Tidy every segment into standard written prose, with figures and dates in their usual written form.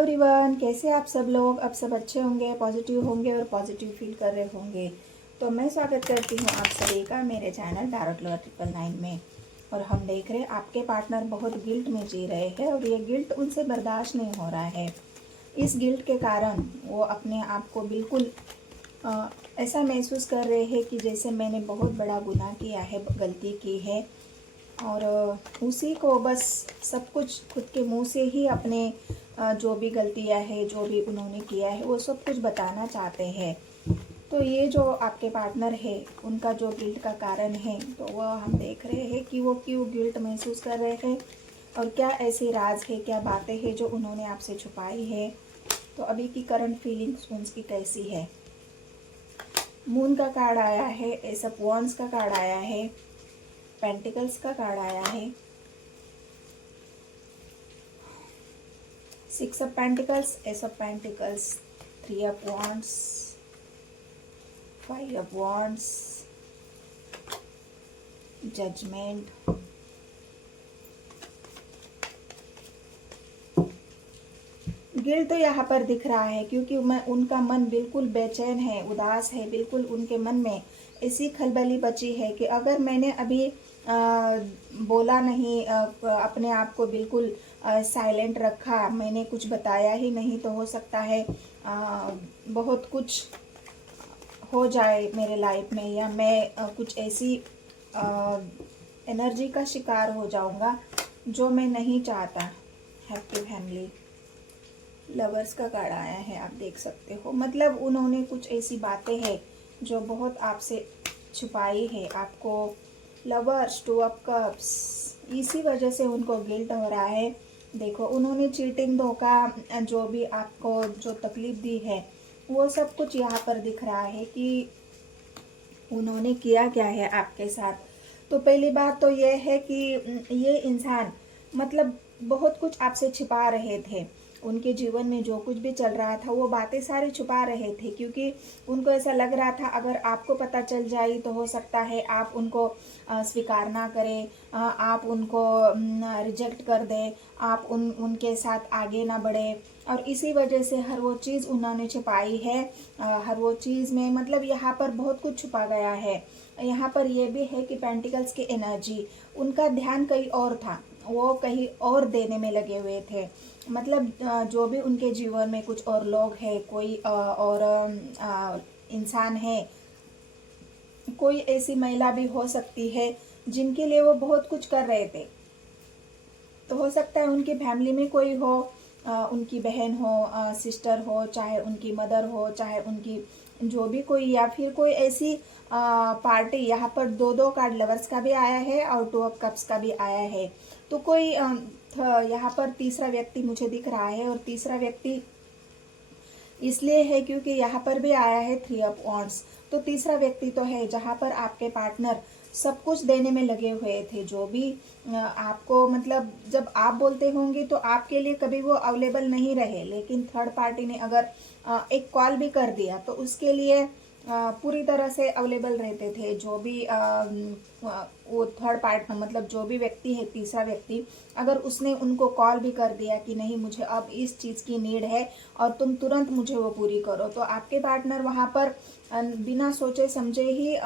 Everyone, कैसे आप सब लोग। अब सब अच्छे होंगे, पॉजिटिव होंगे और पॉजिटिव फील कर रहे होंगे। तो मैं स्वागत करती हूँ आप सभी का मेरे चैनल टैरोट लवर 999 में। और हम देख रहे हैं आपके पार्टनर बहुत गिल्ट में जी रहे हैं और ये गिल्ट उनसे बर्दाश्त नहीं हो रहा है। इस गिल्ट के कारण वो अपने आप को बिल्कुल ऐसा महसूस कर रहे हैं कि जैसे मैंने बहुत बड़ा गुनाह किया है, गलती की है, और उसी को बस सब कुछ खुद के मुंह से ही अपने जो भी गलतियां है, जो भी उन्होंने किया है, वो सब कुछ बताना चाहते हैं। तो ये जो आपके पार्टनर है, उनका जो गिल्ट का कारण है, तो वह हम देख रहे हैं कि वो क्यों गिल्ट महसूस कर रहे हैं और क्या ऐसे राज है, क्या बातें हैं जो उन्होंने आपसे छुपाई है। तो अभी की करंट फीलिंग्स उनकी कैसी है। मून का कार्ड आया है, एस ऑफ वॉन्ड्स का कार्ड आया है, पेंटिकल्स का कार्ड आया है, six of pentacles, ace of pentacles, three of wands, five of wands, judgement. Guilt तो यहाँ पर दिख रहा है क्योंकि उनका मन बिल्कुल बेचैन है, उदास है। बिल्कुल उनके मन में ऐसी खलबली बची है कि अगर मैंने अभी बोला नहीं, अपने आप को बिल्कुल साइलेंट रखा, मैंने कुछ बताया ही नहीं, तो हो सकता है बहुत कुछ हो जाए मेरे लाइफ में, या मैं कुछ ऐसी एनर्जी का शिकार हो जाऊंगा जो मैं नहीं चाहता। हैप्पी फैमिली, लवर्स का कार्ड आया है, आप देख सकते हो। मतलब उन्होंने कुछ ऐसी बातें हैं जो बहुत आपसे छुपाई है आपको। लवर्स, टू ऑफ कप्स, इसी वजह से उनको गिल्ट हो रहा है। देखो, उन्होंने चीटिंग, धोखा, जो भी आपको जो तकलीफ दी है, वो सब कुछ यहाँ पर दिख रहा है कि उन्होंने किया क्या है आपके साथ। तो पहली बात तो ये है कि ये इंसान मतलब बहुत कुछ आपसे छिपा रहे थे। उनके जीवन में जो कुछ भी चल रहा था, वो बातें सारी छुपा रहे थे क्योंकि उनको ऐसा लग रहा था अगर आपको पता चल जाए तो हो सकता है आप उनको स्वीकार ना करें, आप उनको रिजेक्ट कर दें, आप उनके साथ आगे ना बढ़े। और इसी वजह से हर वो चीज़ उन्होंने छुपाई है। हर वो चीज़ में मतलब यहाँ पर बहुत कुछ छुपा गया है। यहाँ पर यह भी है कि पेंटिकल्स की एनर्जी, उनका ध्यान कहीं और था, वो कहीं और देने में लगे हुए थे। मतलब जो भी उनके जीवन में कुछ और लोग हैं, कोई और इंसान है, कोई ऐसी महिला भी हो सकती है जिनके लिए वो बहुत कुछ कर रहे थे। तो हो सकता है उनकी फैमिली में कोई हो, उनकी बहन हो, सिस्टर हो, चाहे उनकी मदर हो, चाहे उनकी जो भी कोई, या फिर कोई ऐसी पार्टी। यहाँ पर दो दो कार्ड लवर्स का भी आया है और टू ऑफ कप्स का भी आया है। तो कोई यहाँ पर तीसरा व्यक्ति मुझे दिख रहा है, और तीसरा व्यक्ति इसलिए है क्योंकि यहाँ पर भी आया है थ्री ऑफ वॉन्ड्स। तो तीसरा व्यक्ति तो है जहाँ पर आपके पार्टनर सब कुछ देने में लगे हुए थे। जो भी आपको मतलब जब आप बोलते होंगे तो आपके लिए कभी वो अवेलेबल नहीं रहे, लेकिन थर्ड पार्टी ने अगर एक कॉल भी कर दिया तो उसके लिए पूरी तरह से अवेलेबल रहते थे। जो भी वो थर्ड पार्ट मतलब जो भी व्यक्ति है, तीसरा व्यक्ति, अगर उसने उनको कॉल भी कर दिया कि नहीं मुझे अब इस चीज़ की नीड है और तुम तुरंत मुझे वो पूरी करो, तो आपके पार्टनर वहाँ पर बिना सोचे समझे ही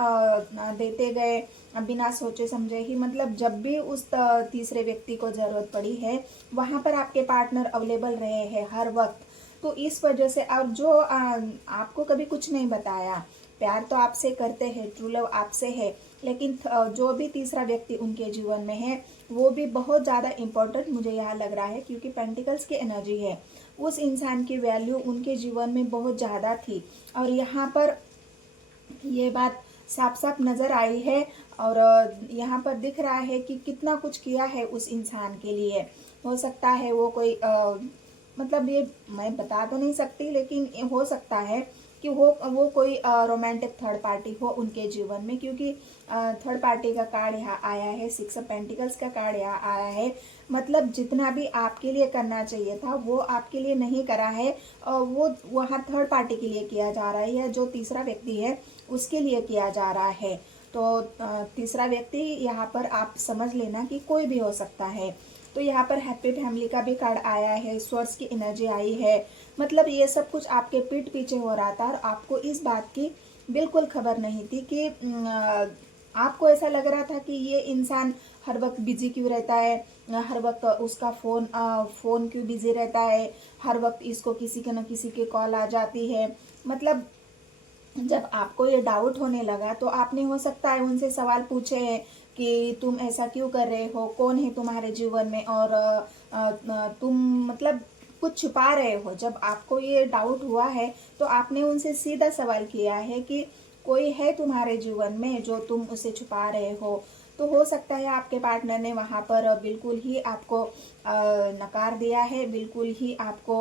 देते गए। बिना सोचे समझे ही मतलब जब भी उस तीसरे व्यक्ति को ज़रूरत पड़ी है, वहाँ पर आपके पार्टनर अवेलेबल रहे हैं हर वक्त। तो इस वजह से, और जो आपको कभी कुछ नहीं बताया, प्यार तो आपसे करते हैं, ट्रू लव आपसे है, लेकिन जो भी तीसरा व्यक्ति उनके जीवन में है वो भी बहुत ज़्यादा इम्पोर्टेंट मुझे यहाँ लग रहा है क्योंकि पेंटिकल्स की एनर्जी है। उस इंसान की वैल्यू उनके जीवन में बहुत ज़्यादा थी, और यहाँ पर ये बात साफ साफ नज़र आई है। और यहाँ पर दिख रहा है कि कितना कुछ किया है उस इंसान के लिए। हो सकता है वो कोई मतलब ये मैं बता तो नहीं सकती, लेकिन ये हो सकता है कि वो कोई रोमांटिक थर्ड पार्टी हो उनके जीवन में, क्योंकि थर्ड पार्टी का कार्ड यहाँ आया है, सिक्स ऑफ पेंटिकल्स का कार्ड यहाँ आया है। मतलब जितना भी आपके लिए करना चाहिए था वो आपके लिए नहीं करा है, वो वहाँ थर्ड पार्टी के लिए किया जा रहा है, या जो तीसरा व्यक्ति है उसके लिए किया जा रहा है। तो तीसरा व्यक्ति यहाँ पर आप समझ लेना कि कोई भी हो सकता है। तो यहाँ पर हैप्पी फैमिली का भी कार्ड आया है, स्वर्ड्स की एनर्जी आई है। मतलब ये सब कुछ आपके पीठ पीछे हो रहा था और आपको इस बात की बिल्कुल खबर नहीं थी कि आपको ऐसा लग रहा था कि ये इंसान हर वक्त बिजी क्यों रहता है, हर वक्त उसका फ़ोन क्यों बिजी रहता है, हर वक्त इसको किसी के न किसी की कॉल आ जाती है। मतलब जब आपको ये डाउट होने लगा तो आपने हो सकता है उनसे सवाल पूछे हैं कि तुम ऐसा क्यों कर रहे हो, कौन है तुम्हारे जीवन में, और तुम मतलब कुछ छुपा रहे हो। जब आपको ये डाउट हुआ है तो आपने उनसे सीधा सवाल किया है कि कोई है तुम्हारे जीवन में जो तुम उसे छुपा रहे हो। तो हो सकता है आपके पार्टनर ने वहाँ पर बिल्कुल ही आपको नकार दिया है, बिल्कुल ही आपको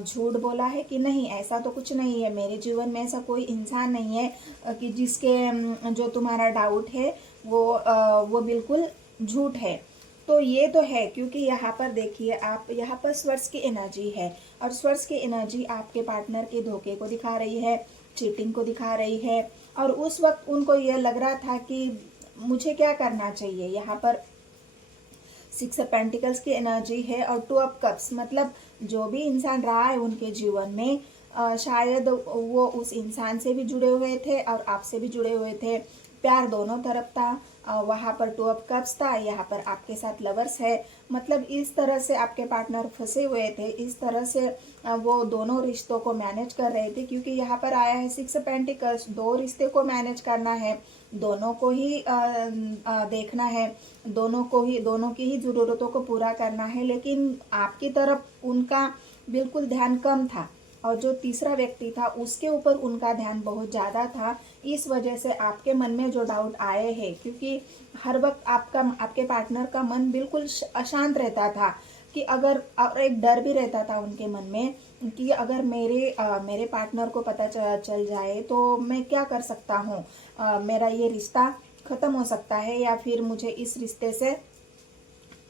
झूठ बोला है कि नहीं ऐसा तो कुछ नहीं है, मेरे जीवन में ऐसा कोई इंसान नहीं है कि जिसके जो तुम्हारा डाउट है वो बिल्कुल झूठ है। तो ये तो है, क्योंकि यहाँ पर देखिए आप यहाँ पर स्वर्ड्स की एनर्जी है और स्वर्ड्स की एनर्जी आपके पार्टनर के धोखे को दिखा रही है, चीटिंग को दिखा रही है। और उस वक्त उनको ये लग रहा था कि मुझे क्या करना चाहिए। यहाँ पर 6 ऑफ पेंटिकल्स की एनर्जी है और 2 ऑफ कप्स, मतलब जो भी इंसान रहा है उनके जीवन में शायद वो उस इंसान से भी जुड़े हुए थे और आपसे भी जुड़े हुए थे। प्यार दोनों तरफ था। वहाँ पर 2 ऑफ कप्स था, यहाँ पर आपके साथ लवर्स है। मतलब इस तरह से आपके पार्टनर फंसे हुए थे, इस तरह से वो दोनों रिश्तों को मैनेज कर रहे थे। क्योंकि यहाँ पर आया है 6 ऑफ पेंटिकल्स, 2 रिश्ते को मैनेज करना है, दोनों को ही देखना है, दोनों की ही ज़रूरतों को पूरा करना है। लेकिन आपकी तरफ उनका बिल्कुल ध्यान कम था और जो तीसरा व्यक्ति था उसके ऊपर उनका ध्यान बहुत ज़्यादा था। इस वजह से आपके मन में जो डाउट आए हैं, क्योंकि हर वक्त आपके पार्टनर का मन बिल्कुल अशांत रहता था कि अगर, और एक डर भी रहता था उनके मन में कि अगर मेरे पार्टनर को पता चल जाए तो मैं क्या कर सकता हूँ, मेरा ये रिश्ता ख़त्म हो सकता है या फिर मुझे इस रिश्ते से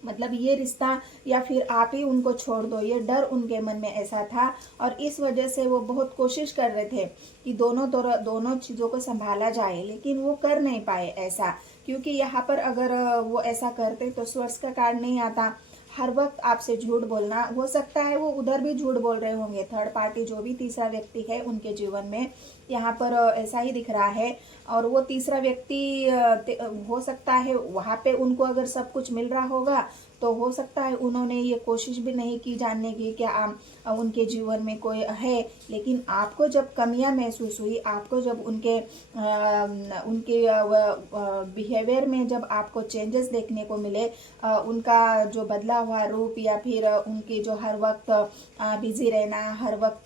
मतलब ये रिश्ता, या फिर आप ही उनको छोड़ दो, ये डर उनके मन में ऐसा था। और इस वजह से वो बहुत कोशिश कर रहे थे कि दोनों चीज़ों को संभाला जाए, लेकिन वो कर नहीं पाए ऐसा। क्योंकि यहाँ पर अगर वो ऐसा करते तो स्वर्ड्स का कार्ड नहीं आता। हर वक्त आपसे झूठ बोलना, हो सकता है वो उधर भी झूठ बोल रहे होंगे, थर्ड पार्टी जो भी तीसरा व्यक्ति है उनके जीवन में यहाँ पर ऐसा ही दिख रहा है। और वो तीसरा व्यक्ति हो सकता है वहाँ पे उनको अगर सब कुछ मिल रहा होगा तो हो सकता है उन्होंने ये कोशिश भी नहीं की जानने की कि उनके जीवन में कोई है। लेकिन आपको जब कमियां महसूस हुई, आपको जब उनके बिहेवियर में जब आपको चेंजेस देखने को मिले, उनका जो बदला हुआ रूप, या फिर उनके जो हर वक्त बिजी रहना, हर वक्त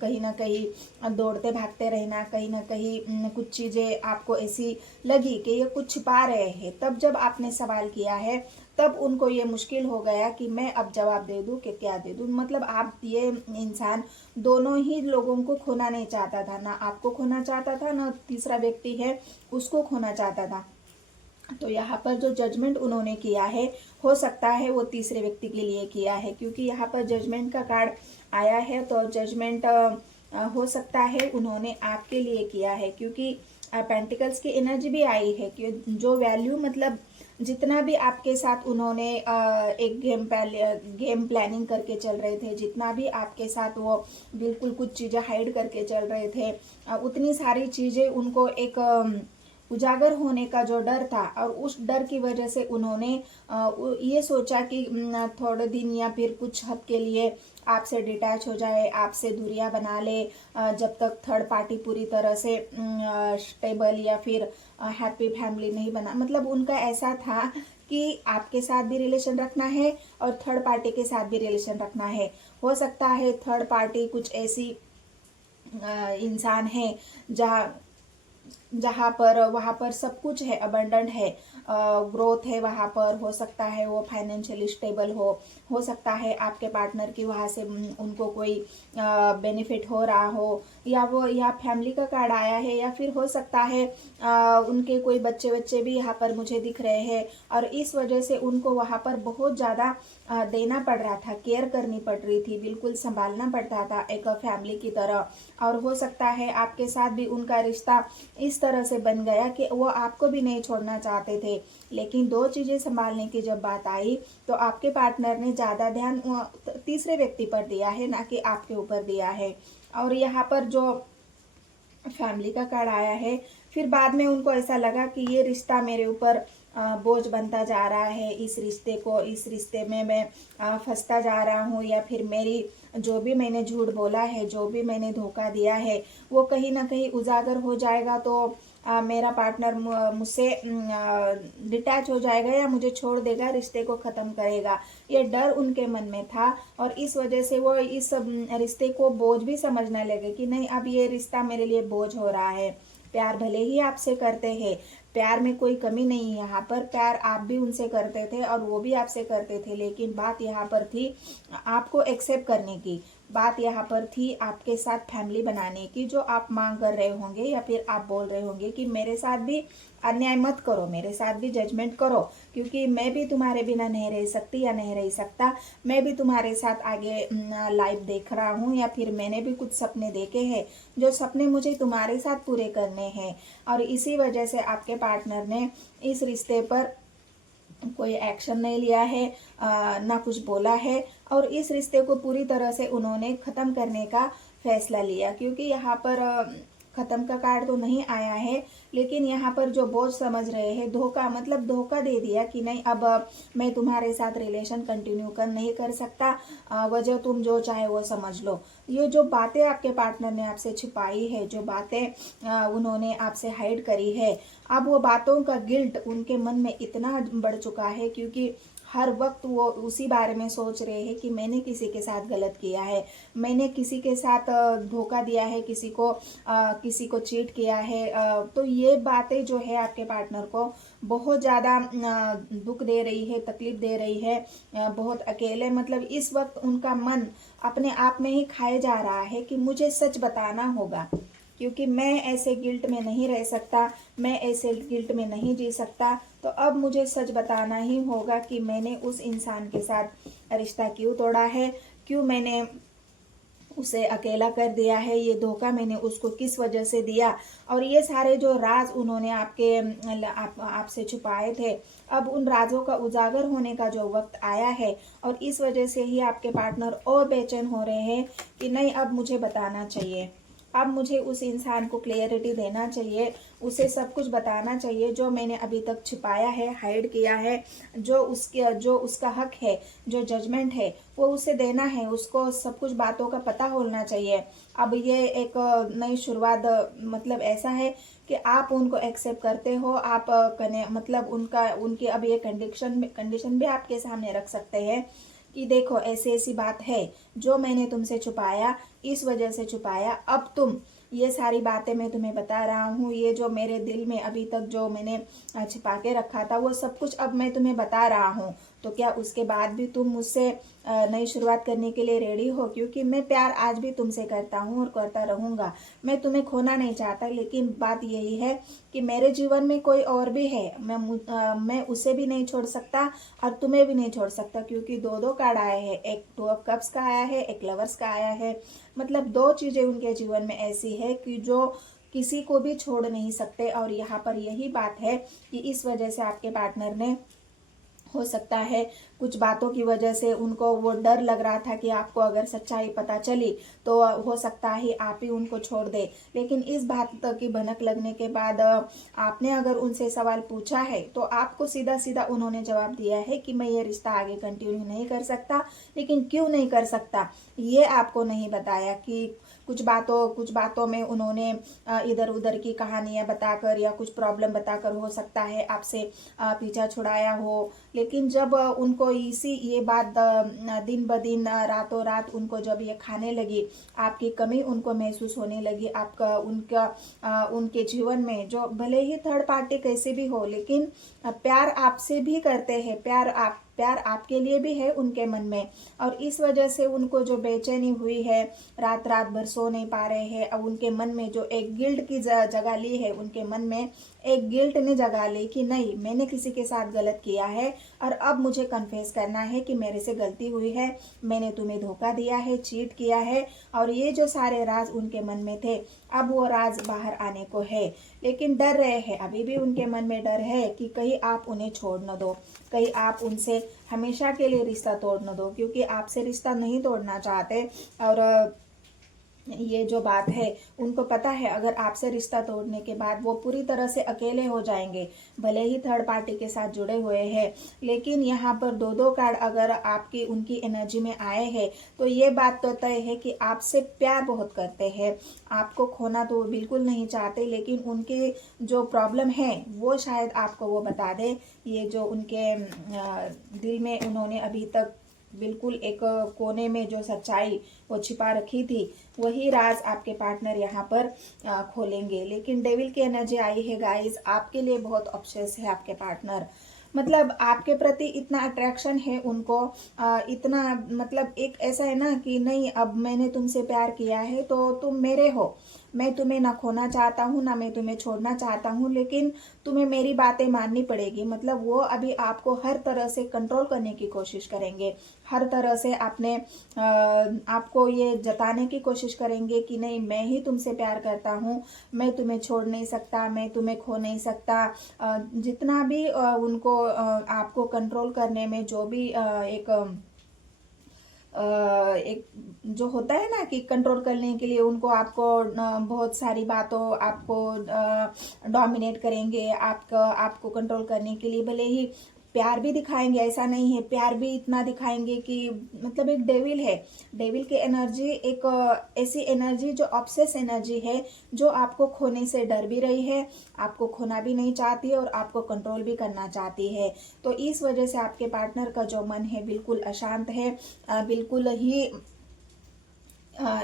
कहीं ना कहीं दौड़ते भागते रहना, कहीं ना कहीं कुछ चीज़ें आपको ऐसी लगी कि ये कुछ छुपा रहे हैं, तब जब आपने सवाल किया है तब उनको ये मुश्किल हो गया कि मैं अब जवाब दे दूं कि क्या दे दूं। मतलब आप, ये इंसान दोनों ही लोगों को खोना नहीं चाहता था, ना आपको खोना चाहता था, ना तीसरा व्यक्ति है उसको खोना चाहता था। तो यहाँ पर जो जजमेंट उन्होंने किया है, हो सकता है वो तीसरे व्यक्ति के लिए किया है, क्योंकि यहाँ पर जजमेंट का कार्ड आया है। तो जजमेंट हो सकता है उन्होंने आपके लिए किया है, क्योंकि पेंटिकल्स की एनर्जी भी आई है कि जो वैल्यू, मतलब जितना भी आपके साथ उन्होंने एक गेम प्लानिंग करके चल रहे थे, जितना भी आपके साथ वो बिल्कुल कुछ चीज़ें हाइड करके चल रहे थे, उतनी सारी चीज़ें उनको एक उजागर होने का जो डर था, और उस डर की वजह से उन्होंने ये सोचा कि थोड़े दिन या फिर कुछ हद के लिए आपसे डिटैच हो जाए, आपसे दूरियां बना ले, जब तक थर्ड पार्टी पूरी तरह से स्टेबल या फिर हैप्पी फैमिली नहीं बना। मतलब उनका ऐसा था कि आपके साथ भी रिलेशन रखना है और थर्ड पार्टी के साथ भी रिलेशन रखना है। हो सकता है थर्ड पार्टी कुछ ऐसी इंसान है जहाँ पर वहाँ पर सब कुछ है, अबंडेंट है, ग्रोथ है, वहाँ पर हो सकता है वो फाइनेंशियली स्टेबल हो सकता है आपके पार्टनर की वहाँ से उनको कोई बेनिफिट हो रहा हो, या फैमिली का कार्ड आया है, या फिर हो सकता है उनके कोई बच्चे भी यहाँ पर मुझे दिख रहे हैं, और इस वजह से उनको वहाँ पर बहुत ज़्यादा देना पड़ रहा था, केयर करनी पड़ रही थी, बिल्कुल संभालना पड़ता था एक फैमिली की तरह। और हो सकता है आपके साथ भी उनका रिश्ता इस तरह से बन गया कि वो आपको भी नहीं छोड़ना चाहते थे। लेकिन दो चीज़ें संभालने की जब बात आई तो आपके पार्टनर ने ज़्यादा ध्यान तीसरे व्यक्ति पर दिया है, ना कि आपके ऊपर दिया है। और यहाँ पर जो फैमिली का कार्ड आया है, फिर बाद में उनको ऐसा लगा कि ये रिश्ता मेरे ऊपर बोझ बनता जा रहा है, इस रिश्ते में मैं फंसता जा रहा हूँ, या फिर मेरी जो भी मैंने झूठ बोला है, जो भी मैंने धोखा दिया है, वो कहीं ना कहीं उजागर हो जाएगा, तो मेरा पार्टनर मुझसे डिटैच हो जाएगा या मुझे छोड़ देगा, रिश्ते को ख़त्म करेगा। ये डर उनके मन में था और इस वजह से वो इस रिश्ते को बोझ भी समझने लगे कि नहीं, अब ये रिश्ता मेरे लिए बोझ हो रहा है। प्यार भले ही आपसे करते हैं, प्यार में कोई कमी नहीं है, यहाँ पर प्यार आप भी उनसे करते थे और वो भी आपसे करते थे, लेकिन बात यहाँ पर थी आपको एक्सेप्ट करने की, बात यहाँ पर थी आपके साथ फैमिली बनाने की, जो आप मांग कर रहे होंगे या फिर आप बोल रहे होंगे कि मेरे साथ भी अन्याय मत करो, मेरे साथ भी जजमेंट करो, क्योंकि मैं भी तुम्हारे बिना नहीं रह सकती या नहीं रह सकता, मैं भी तुम्हारे साथ आगे लाइफ देख रहा हूँ, या फिर मैंने भी कुछ सपने देखे हैं, जो सपने मुझे तुम्हारे साथ पूरे करने हैं। और इसी वजह से आपके पार्टनर ने इस रिश्ते पर कोई एक्शन नहीं लिया है, ना कुछ बोला है, और इस रिश्ते को पूरी तरह से उन्होंने ख़त्म करने का फैसला लिया। क्योंकि यहाँ पर ख़त्म का कार्ड तो नहीं आया है, लेकिन यहाँ पर जो बोझ समझ रहे हैं, धोखा, मतलब धोखा दे दिया कि नहीं, अब मैं तुम्हारे साथ रिलेशन कंटिन्यू नहीं कर सकता, वजह तुम जो चाहे वो समझ लो। ये जो बातें आपके पार्टनर ने आपसे छिपाई है, जो बातें उन्होंने आपसे हाइड करी है, अब वो बातों का गिल्ट उनके मन में इतना बढ़ चुका है, क्योंकि हर वक्त वो उसी बारे में सोच रहे हैं कि मैंने किसी के साथ गलत किया है, मैंने किसी के साथ धोखा दिया है, किसी को चीट किया है। तो ये बातें जो है आपके पार्टनर को बहुत ज़्यादा दुख दे रही है, तकलीफ दे रही है, बहुत अकेले, मतलब इस वक्त उनका मन अपने आप में ही खाए जा रहा है कि मुझे सच बताना होगा, क्योंकि मैं ऐसे गिल्ट में नहीं रह सकता, मैं ऐसे गिल्ट में नहीं जी सकता, तो अब मुझे सच बताना ही होगा कि मैंने उस इंसान के साथ रिश्ता क्यों तोड़ा है, क्यों मैंने उसे अकेला कर दिया है, ये धोखा मैंने उसको किस वजह से दिया। और ये सारे जो राज उन्होंने आपसे छुपाए थे, अब उन राजों का उजागर होने का जो वक्त आया है, और इस वजह से ही आपके पार्टनर और बेचैन हो रहे हैं कि नहीं, अब मुझे बताना चाहिए, अब मुझे उस इंसान को क्लियरिटी देना चाहिए, उसे सब कुछ बताना चाहिए जो मैंने अभी तक छिपाया है, हाइड किया है, जो उसका हक है, जो जजमेंट है वो उसे देना है, उसको सब कुछ बातों का पता होना चाहिए। अब ये एक नई शुरुआत, मतलब ऐसा है कि आप उनको एक्सेप्ट करते हो, आप मतलब उनकी अब ये कंडीशन भी आपके सामने रख सकते हैं कि देखो, ऐसी ऐसी बात है जो मैंने तुमसे छुपाया, इस वजह से छुपाया, अब तुम ये सारी बातें मैं तुम्हें बता रहा हूँ, ये जो मेरे दिल में अभी तक जो मैंने छिपा के रखा था वो सब कुछ अब मैं तुम्हें बता रहा हूँ, तो क्या उसके बाद भी तुम मुझसे नई शुरुआत करने के लिए रेडी हो? क्योंकि मैं प्यार आज भी तुमसे करता हूँ और करता रहूँगा, मैं तुम्हें खोना नहीं चाहता, लेकिन बात यही है कि मेरे जीवन में कोई और भी है, मैं उसे भी नहीं छोड़ सकता और तुम्हें भी नहीं छोड़ सकता, क्योंकि दो कार्ड आए हैं, एक 2 ऑफ कप्स का आया है, एक लवर्स का आया है, मतलब 2 चीज़ें उनके जीवन में ऐसी है कि जो किसी को भी छोड़ नहीं सकते। और यहाँ पर यही बात है कि इस वजह से आपके पार्टनर ने, हो सकता है कुछ बातों की वजह से उनको वो डर लग रहा था कि आपको अगर सच्चाई पता चली तो हो सकता है आप ही उनको छोड़ दे, लेकिन इस बात की भनक लगने के बाद आपने अगर उनसे सवाल पूछा है तो आपको सीधा सीधा उन्होंने जवाब दिया है कि मैं ये रिश्ता आगे कंटिन्यू नहीं कर सकता। लेकिन क्यों नहीं कर सकता ये आपको नहीं बताया कि कुछ बातों में उन्होंने इधर उधर की कहानियां बताकर या कुछ प्रॉब्लम बताकर हो सकता है आपसे पीछा छुड़ाया हो। लेकिन जब उनको ये बात दिन ब दिन रातों रात उनको जब ये खाने लगी, आपकी कमी उनको महसूस होने लगी, उनके जीवन में जो भले ही थर्ड पार्टी कैसे भी हो, लेकिन प्यार आपसे भी करते हैं, प्यार आपके लिए भी है उनके मन में। और इस वजह से उनको जो बेचैनी हुई है, रात रात भर सो नहीं पा रहे हैं, अब उनके मन में जो एक गिल्ट की जगह ली है, उनके मन में एक गिल्ट ने जगह ली कि नहीं, मैंने किसी के साथ गलत किया है और अब मुझे कन्फेस करना है कि मेरे से गलती हुई है, मैंने तुम्हें धोखा दिया है, चीट किया है। और ये जो सारे राज उनके मन में थे अब वो राज बाहर आने को है, लेकिन डर रहे हैं, अभी भी उनके मन में डर है कि कहीं आप उन्हें छोड़ न दो, कहीं आप उनसे हमेशा के लिए रिश्ता तोड़ न दो, क्योंकि आपसे रिश्ता नहीं तोड़ना चाहते। और ये जो बात है उनको पता है, अगर आपसे रिश्ता तोड़ने के बाद वो पूरी तरह से अकेले हो जाएंगे, भले ही थर्ड पार्टी के साथ जुड़े हुए हैं, लेकिन यहाँ पर दो दो कार्ड अगर आपकी उनकी एनर्जी में आए हैं तो ये बात तो तय है कि आपसे प्यार बहुत करते हैं, आपको खोना तो वो बिल्कुल नहीं चाहते, लेकिन उनके जो प्रॉब्लम है वो शायद आपको वो बता दे। ये जो उनके दिल में उन्होंने अभी तक बिल्कुल एक कोने में जो सच्चाई वो छिपा रखी थी, वही राज आपके पार्टनर यहाँ पर खोलेंगे। लेकिन डेविल की एनर्जी आई है गाइस, आपके लिए बहुत ऑब्सेस है आपके पार्टनर, मतलब आपके प्रति इतना अट्रैक्शन है उनको, इतना मतलब एक ऐसा है ना कि नहीं, अब मैंने तुमसे प्यार किया है तो तुम मेरे हो, मैं तुम्हें ना खोना चाहता हूँ ना मैं तुम्हें छोड़ना चाहता हूँ, लेकिन तुम्हें मेरी बातें माननी पड़ेगी। मतलब वो अभी आपको हर तरह से कंट्रोल करने की कोशिश करेंगे, हर तरह से अपने आपको ये जताने की कोशिश करेंगे कि नहीं, मैं ही तुमसे प्यार करता हूँ, मैं तुम्हें छोड़ नहीं सकता, मैं तुम्हें खो नहीं सकता। जितना भी उनको आपको कंट्रोल करने में जो भी एक जो होता है ना कि कंट्रोल करने के लिए उनको आपको बहुत सारी बातों आपको डोमिनेट करेंगे, आपको कंट्रोल करने के लिए भले ही प्यार भी दिखाएंगे, ऐसा नहीं है, प्यार भी इतना दिखाएंगे कि मतलब एक डेविल है, डेविल की एनर्जी एक ऐसी एनर्जी जो ऑब्सेस एनर्जी है, जो आपको खोने से डर भी रही है, आपको खोना भी नहीं चाहती है और आपको कंट्रोल भी करना चाहती है। तो इस वजह से आपके पार्टनर का जो मन है बिल्कुल अशांत है, बिल्कुल ही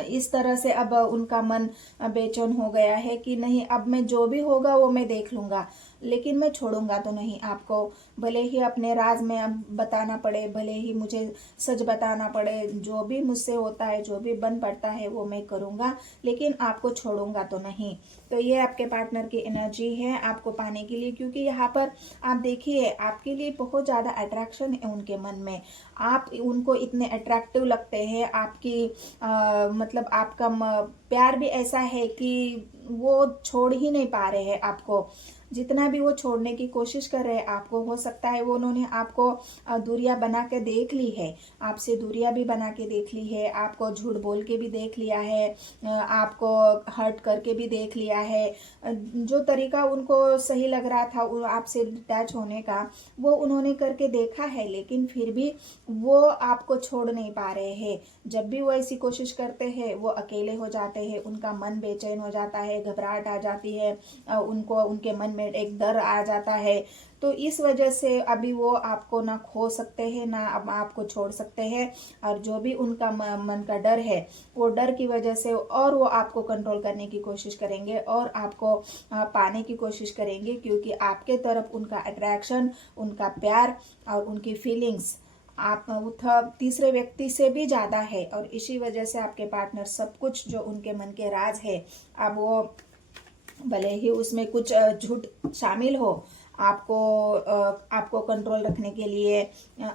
इस तरह से अब उनका मन बेचैन हो गया है कि नहीं, अब मैं जो भी होगा वो मैं देख लूंगा, लेकिन मैं छोड़ूंगा तो नहीं आपको, भले ही अपने राज में अब बताना पड़े, भले ही मुझे सच बताना पड़े, जो भी मुझसे होता है, जो भी बन पड़ता है वो मैं करूंगा, लेकिन आपको छोड़ूंगा तो नहीं। तो ये आपके पार्टनर की एनर्जी है आपको पाने के लिए, क्योंकि यहाँ पर आप देखिए आपके लिए बहुत ज़्यादा अट्रैक्शन है उनके मन में, आप उनको इतने अट्रैक्टिव लगते हैं, आपकी मतलब आपका प्यार भी ऐसा है कि वो छोड़ ही नहीं पा रहे हैं आपको, जितना भी वो छोड़ने की कोशिश कर रहे हैं आपको, हो सकता है वो उन्होंने आपको दूरियां बना के देख ली है, आपसे दूरियां भी बना के देख ली है, आपको झूठ बोल के भी देख लिया है, आपको हर्ट करके भी देख लिया है, जो तरीका उनको सही लग रहा था आपसे डिटैच होने का वो उन्होंने करके देखा है, लेकिन फिर भी वो आपको छोड़ नहीं पा रहे हैं। जब भी वो ऐसी कोशिश करते हैं वो अकेले हो जाते हैं, उनका मन बेचैन हो जाता है, घबराहट आ जाती है, उनको उनके मन में एक डर आ जाता है। तो इस वजह से अभी वो आपको ना खो सकते हैं ना अब आपको छोड़ सकते हैं, और जो भी उनका मन का डर है वो डर की वजह से और वो आपको कंट्रोल करने की कोशिश करेंगे और आपको पाने की कोशिश करेंगे, क्योंकि आपके तरफ उनका अट्रैक्शन, उनका प्यार और उनकी फीलिंग्स आप तीसरे व्यक्ति से भी ज़्यादा है, और इसी वजह से आपके पार्टनर सब कुछ जो उनके मन के राज है, अब वो भले ही उसमें कुछ झूठ शामिल हो, आपको कंट्रोल रखने के लिए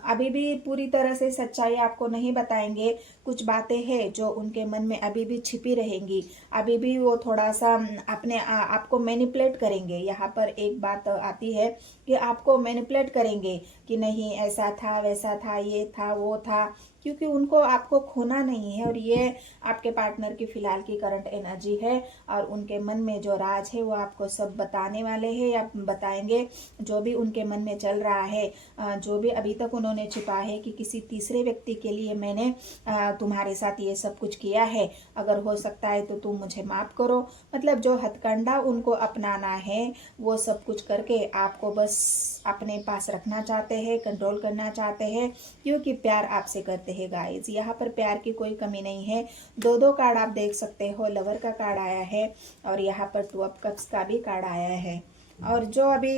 अभी भी पूरी तरह से सच्चाई आपको नहीं बताएंगे, कुछ बातें हैं जो उनके मन में अभी भी छिपी रहेंगी, अभी भी वो थोड़ा सा अपने आपको मैनिपुलेट करेंगे। यहाँ पर एक बात आती है कि आपको मैनिपुलेट करेंगे कि नहीं ऐसा था वैसा था ये था वो था, क्योंकि उनको आपको खोना नहीं है, और ये आपके पार्टनर की फिलहाल की करंट एनर्जी है, और उनके मन में जो राज है वो आपको सब बताने वाले हैं या बताएंगे, जो भी उनके मन में चल रहा है, जो भी अभी तक उन्होंने छिपा है कि किसी तीसरे व्यक्ति के लिए मैंने तुम्हारे साथ ये सब कुछ किया है, अगर हो सकता है तो तुम मुझे माफ करो, मतलब जो हथकंडा उनको अपनाना है वो सब कुछ करके आपको बस अपने पास रखना चाहते हैं, कंट्रोल करना चाहते हैं, क्योंकि प्यार आपसे करते हैं गाइस। यहाँ पर प्यार की कोई कमी नहीं है। दो दो कार्ड आप देख सकते हो, लवर का कार्ड आया है और यहाँ पर 2 ऑफ कप्स का भी कार्ड आया है, और जो अभी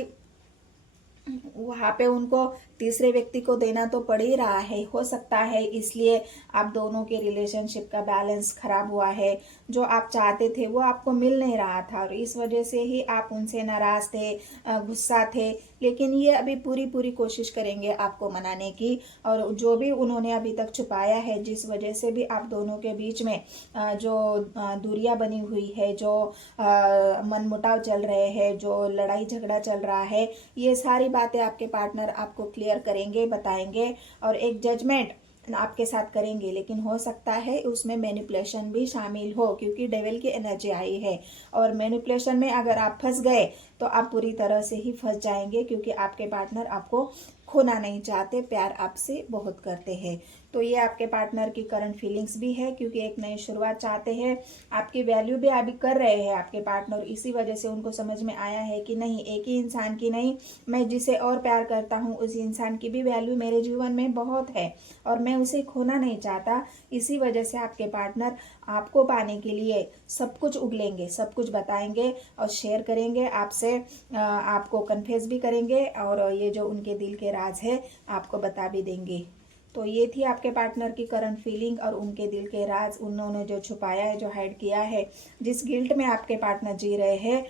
वहाँ पे उनको तीसरे व्यक्ति को देना तो पड़ ही रहा है। हो सकता है इसलिए आप दोनों के रिलेशनशिप का बैलेंस खराब हुआ है। जो आप चाहते थे वो आपको मिल नहीं रहा था और इस वजह से ही आप उनसे नाराज थे, गुस्सा थे। लेकिन ये अभी पूरी पूरी कोशिश करेंगे आपको मनाने की, और जो भी उन्होंने अभी तक छुपाया है, जिस वजह से भी आप दोनों के बीच में जो दूरियां बनी हुई है, जो मनमुटाव चल रहे हैं, जो लड़ाई झगड़ा चल रहा है, ये सारी बातें आपके पार्टनर आपको क्लियर करेंगे, बताएंगे और एक जजमेंट आपके साथ करेंगे। लेकिन हो सकता है उसमें मैनिपुलेशन भी शामिल हो, क्योंकि डेविल की एनर्जी आई है। और मैनिपुलेशन में अगर आप फंस गए तो आप पूरी तरह से ही फंस जाएंगे, क्योंकि आपके पार्टनर आपको खोना नहीं चाहते, प्यार आपसे बहुत करते हैं। तो ये आपके पार्टनर की करंट फीलिंग्स भी है, क्योंकि एक नई शुरुआत चाहते हैं, आपकी वैल्यू भी अभी कर रहे हैं आपके पार्टनर। इसी वजह से उनको समझ में आया है कि नहीं, एक ही इंसान की नहीं, मैं जिसे और प्यार करता हूँ उस इंसान की भी वैल्यू मेरे जीवन में बहुत है और मैं उसे खोना नहीं चाहता। इसी वजह से आपके पार्टनर आपको पाने के लिए सब कुछ उगलेंगे, सब कुछ बताएंगे और शेयर करेंगे आपसे, आपको कन्फेस भी करेंगे और ये जो उनके दिल के राज है आपको बता भी देंगे। तो ये थी आपके पार्टनर की करंट फीलिंग और उनके दिल के राज, उन्होंने जो छुपाया है, जो हाइड किया है, जिस गिल्ट में आपके पार्टनर जी रहे हैं,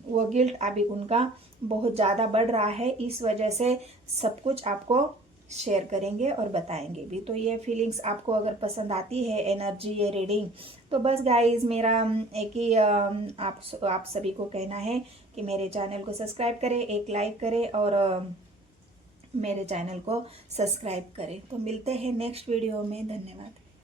वो गिल्ट अभी उनका बहुत ज़्यादा बढ़ रहा है। इस वजह से सब कुछ आपको शेयर करेंगे और बताएंगे भी। तो ये फीलिंग्स आपको अगर पसंद आती है, एनर्जी, ये रीडिंग, तो बस गाइज मेरा एक ही आप सभी को कहना है कि मेरे चैनल को सब्सक्राइब करें, एक लाइक करें और मेरे चैनल को सब्सक्राइब करें। तो मिलते हैं नेक्स्ट वीडियो में। धन्यवाद।